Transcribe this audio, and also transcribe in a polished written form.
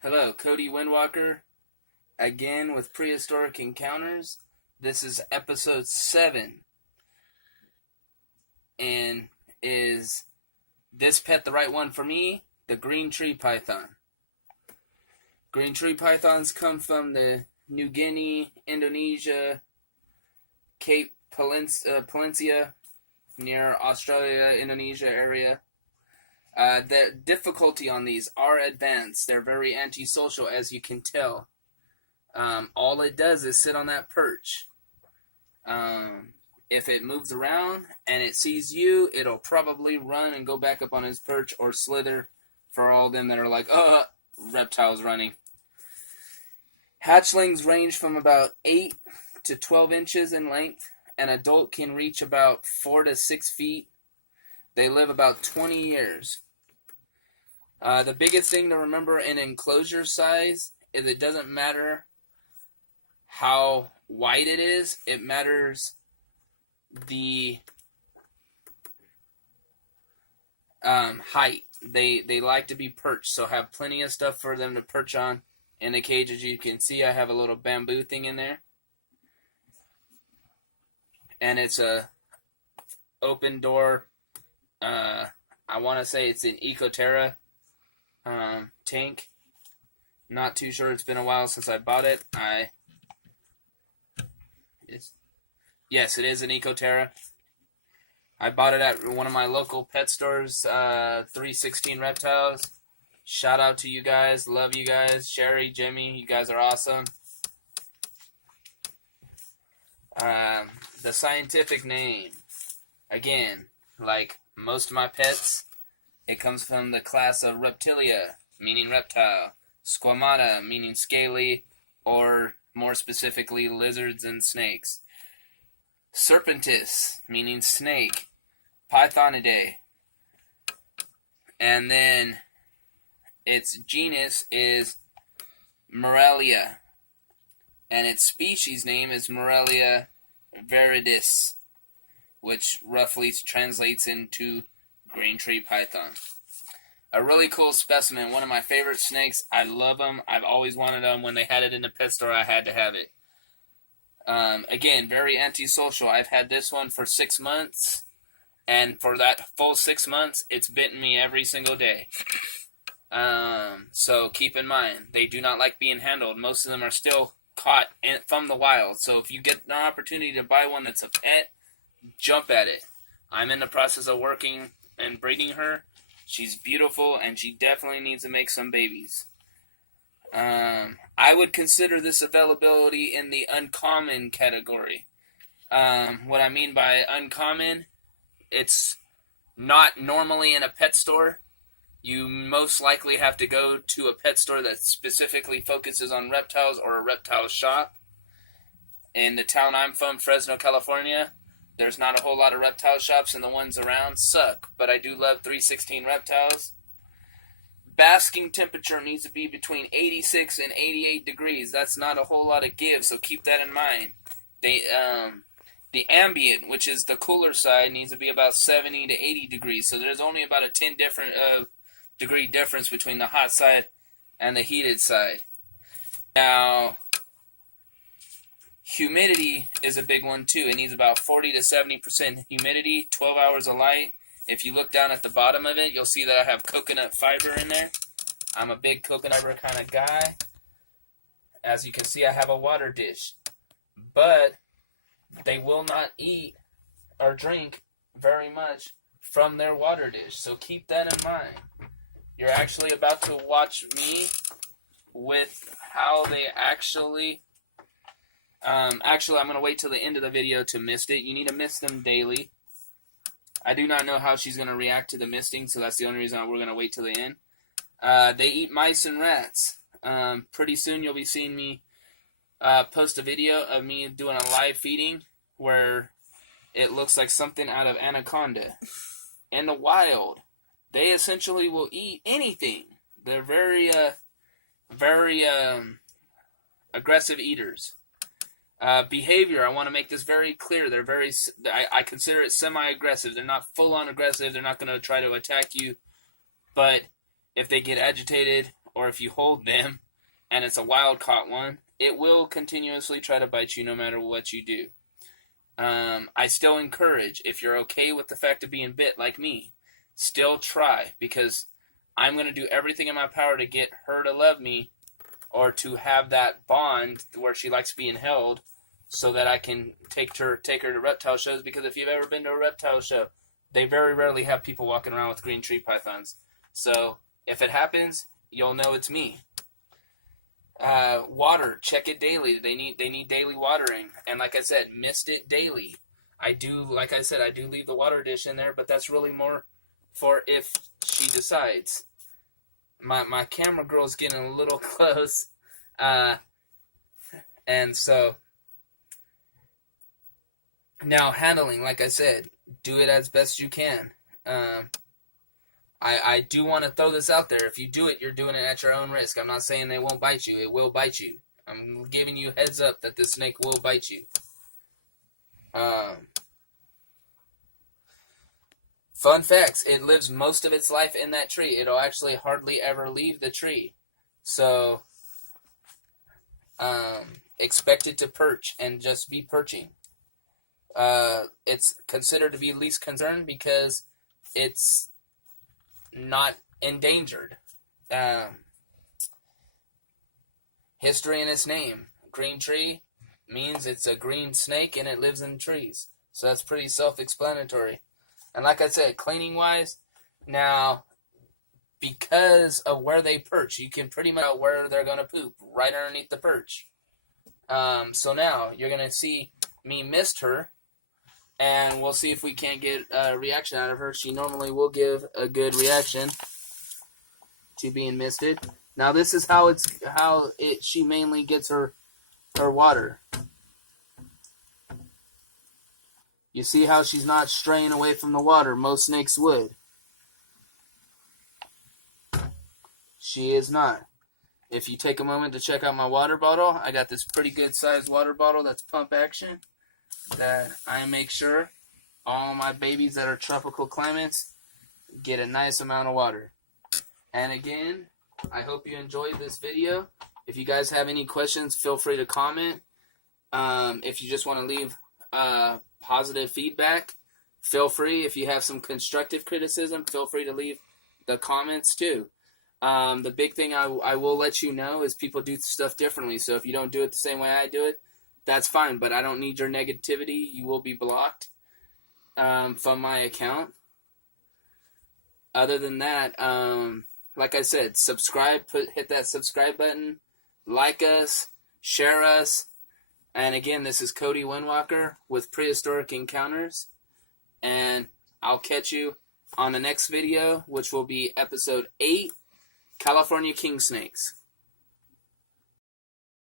Hello, Cody Windwalker, again with Prehistoric Encounters. This is episode 7. And is this pet the right one for me? The green tree python. Green tree pythons come from the New Guinea, Indonesia, Cape Palencia, near Australia, Indonesia area. The difficulty on these are advanced. They're very antisocial, as you can tell. All it does is sit on that perch. If it moves around and it sees you, it'll probably run and go back up on his perch or slither, for all of them that are like, reptiles running. Hatchlings range from about 8 to 12 inches in length. An adult can reach about 4 to 6 feet. They live about 20 years. The biggest thing to remember in enclosure size is it doesn't matter how wide it is. It matters the height. They like to be perched, so have plenty of stuff for them to perch on in the cage. As you can see, I have a little bamboo thing in there. And it's a open door. I want to say it's an Ecoterra tank. Not too sure. It's been a while since I bought it. Yes, it is an Ecoterra. I bought it at one of my local pet stores, 316 Reptiles. Shout out to you guys. Love you guys. Sherry, Jimmy, you guys are awesome. The scientific name, again, like most of my pets, it comes from the class of Reptilia, meaning reptile, Squamata, meaning scaly, or more specifically, lizards and snakes, Serpentis, meaning snake, Pythonidae, and then its genus is Morelia, and its species name is Morelia viridis, which roughly translates into green tree python. A really cool specimen, one of my favorite snakes. I love them. I've always wanted them. When they had it in the pet store, I had to have it. Again, very antisocial. I've had this one for 6 months, and for that full 6 months, it's bitten me every single day. So keep in mind, they do not like being handled. Most of them are still caught from the wild. So if you get an opportunity to buy one that's a pet, jump at it. I'm in the process of working and breeding her. She's beautiful, and she definitely needs to make some babies. I would consider this availability in the uncommon category. What I mean by uncommon, it's not normally in a pet store. You most likely have to go to a pet store that specifically focuses on reptiles or a reptile shop. In the town I'm from, Fresno, California, there's not a whole lot of reptile shops, and the ones around suck. But I do love 316 Reptiles. Basking temperature needs to be between 86 and 88 degrees. That's not a whole lot of give, so keep that in mind. The ambient, which is the cooler side, needs to be about 70 to 80 degrees. So there's only about a 10 degree difference between the hot side and the heated side. Now, humidity is a big one too. It needs about 40 to 70% humidity, 12 hours of light. If you look down at the bottom of it, you'll see that I have coconut fiber in there. I'm a big coconut fiber kind of guy. As you can see, I have a water dish. But they will not eat or drink very much from their water dish. So keep that in mind. You're actually about to watch me with how they actually... I'm going to wait till the end of the video to mist it. You need to mist them daily. I do not know how she's going to react to the misting, so that's the only reason we're going to wait till the end. They eat mice and rats. Pretty soon you'll be seeing me post a video of me doing a live feeding where it looks like something out of Anaconda. In the wild, they essentially will eat anything. They're very aggressive eaters. Behavior, I want to make this very clear. I consider it semi-aggressive. They're not full-on aggressive. They're not going to try to attack you. But if they get agitated or if you hold them, and it's a wild caught one, it will continuously try to bite you no matter what you do. I still encourage, if you're okay with the fact of being bit like me, still try, because I'm going to do everything in my power to get her to love me, or to have that bond where she likes being held, so that I can take her to reptile shows. Because if you've ever been to a reptile show, they very rarely have people walking around with green tree pythons. So if it happens, you'll know it's me. Water, check it daily. They need daily watering, and like I said, mist it daily. I do leave the water dish in there, but that's really more for if she decides. My camera girl's getting a little close, and so now handling, like I said, do it as best you can. I do want to throw this out there. If you do it, you're doing it at your own risk. I'm not saying they won't bite you. It will bite you. I'm giving you heads up that this snake will bite you. Fun facts. It lives most of its life in that tree. It'll actually hardly ever leave the tree. So, expect it to perch and just be perching. It's considered to be least concern because it's not endangered. History in its name. Green tree means it's a green snake and it lives in trees. So that's pretty self-explanatory. And like I said, cleaning-wise, now, because of where they perch, you can pretty much tell where they're going to poop, right underneath the perch. So now, you're going to see me mist her, and we'll see if we can't get a reaction out of her. She normally will give a good reaction to being misted. Now this is how she mainly gets her water. You see how she's not straying away from the water. Most snakes would. She is not. If you take a moment to check out my water bottle, I got this pretty good sized water bottle that's pump action, that I make sure all my babies that are tropical climates get a nice amount of water. And again, I hope you enjoyed this video. If you guys have any questions, feel free to comment. If you just want to leave positive feedback, feel free. If you have some constructive criticism, feel free to leave the comments too. The big thing I will let you know is people do stuff differently. So if you don't do it the same way I do it, that's fine. But I don't need your negativity. You will be blocked from my account. Other than that, like I said, subscribe. Hit that subscribe button. Like us. Share us. And again, this is Cody Windwalker with Prehistoric Encounters. And I'll catch you on the next video, which will be episode 8, California King Snakes.